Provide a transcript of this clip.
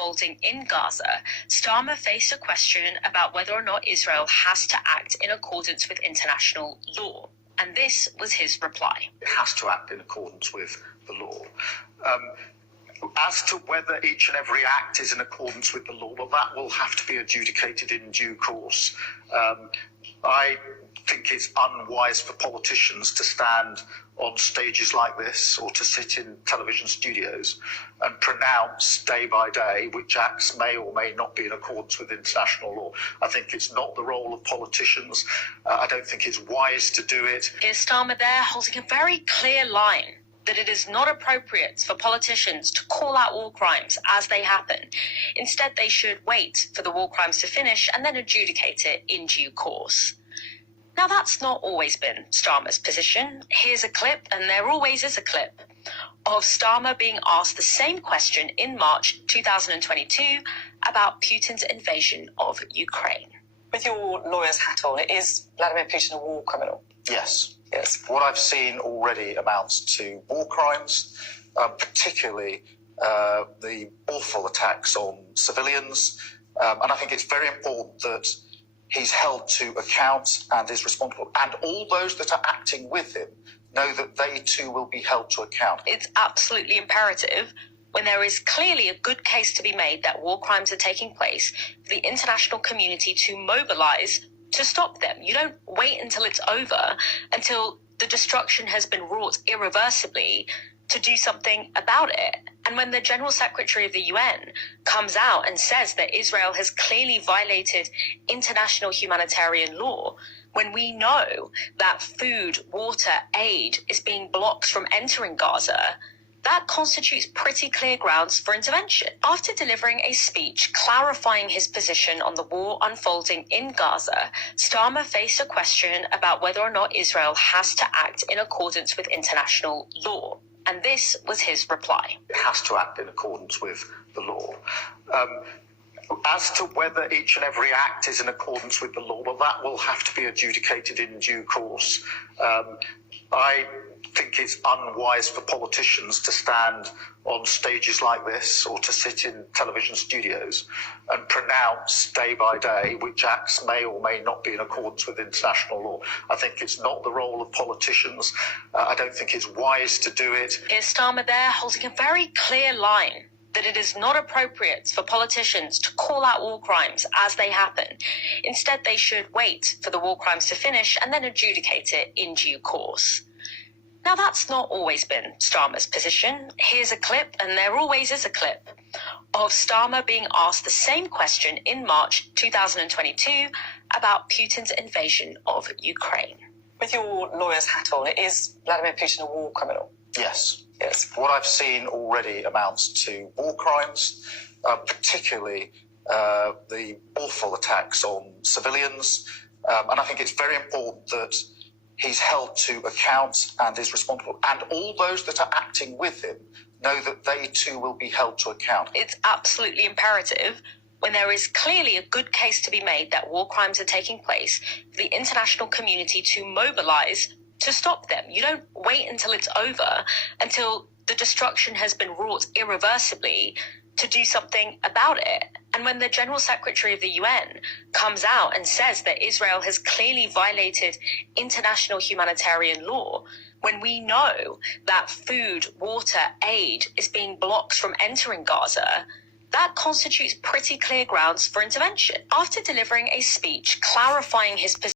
unfolding in Gaza, Starmer faced a question about whether or not Israel has to act in accordance with international law. And this was his reply. It has to act in accordance with the law. As to whether each and every act is in accordance with the law, well, that will have to be adjudicated in due course. I think it's unwise for politicians to stand on stages like this or to sit in television studios and pronounce day by day which acts may or may not be in accordance with international law. I think it's not the role of politicians. I don't think it's wise to do it. Keir Starmer there holding a very clear line that it is not appropriate for politicians to call out war crimes as they happen. Instead, they should wait for the war crimes to finish and then adjudicate it in due course. Now, that's not always been Starmer's position. Here's a clip, and there always is a clip, of Starmer being asked the same question in March 2022 about Putin's invasion of Ukraine. With your lawyer's hat on, is Vladimir Putin a war criminal? Yes. Yes. What I've seen already amounts to war crimes, particularly the awful attacks on civilians. And I think it's very important that he's held to account and is responsible. And all those that are acting with him know that they too will be held to account. It's absolutely imperative, when there is clearly a good case to be made that war crimes are taking place, for the international community to mobilize to stop them. You don't wait until it's over, until the destruction has been wrought irreversibly, to do something about it. And when the General Secretary of the UN comes out and says that Israel has clearly violated international humanitarian law, when we know that food, water, aid is being blocked from entering Gaza, that constitutes pretty clear grounds for intervention. After delivering a speech clarifying his position on the war unfolding in Gaza, Starmer faced a question about whether or not Israel has to act in accordance with international law. And this was his reply. It has to act in accordance with the law. As to whether each and every act is in accordance with the law, well, that will have to be adjudicated in due course. I think it's unwise for politicians to stand on stages like this or to sit in television studios and pronounce day by day which acts may or may not be in accordance with international law. I think it's not the role of politicians. I don't think it's wise to do it. Keir Starmer there holding a very clear line that it is not appropriate for politicians to call out war crimes as they happen. Instead, they should wait for the war crimes to finish and then adjudicate it in due course. Now, that's not always been Starmer's position. Here's a clip, and there always is a clip, of Starmer being asked the same question in March 2022 about Putin's invasion of Ukraine. With your lawyer's hat on, is Vladimir Putin a war criminal? Yes. Yes. What I've seen already amounts to war crimes, particularly the awful attacks on civilians. And I think it's very important that he's held to account and is responsible. And all those that are acting with him know that they too will be held to account. It's absolutely imperative, when there is clearly a good case to be made that war crimes are taking place, for the international community to mobilize to stop them. You don't wait until it's over, until the destruction has been wrought irreversibly, to do something about it. And when the General Secretary of the UN comes out and says that Israel has clearly violated international humanitarian law, when we know that food, water, aid is being blocked from entering Gaza, that constitutes pretty clear grounds for intervention. After delivering a speech clarifying his position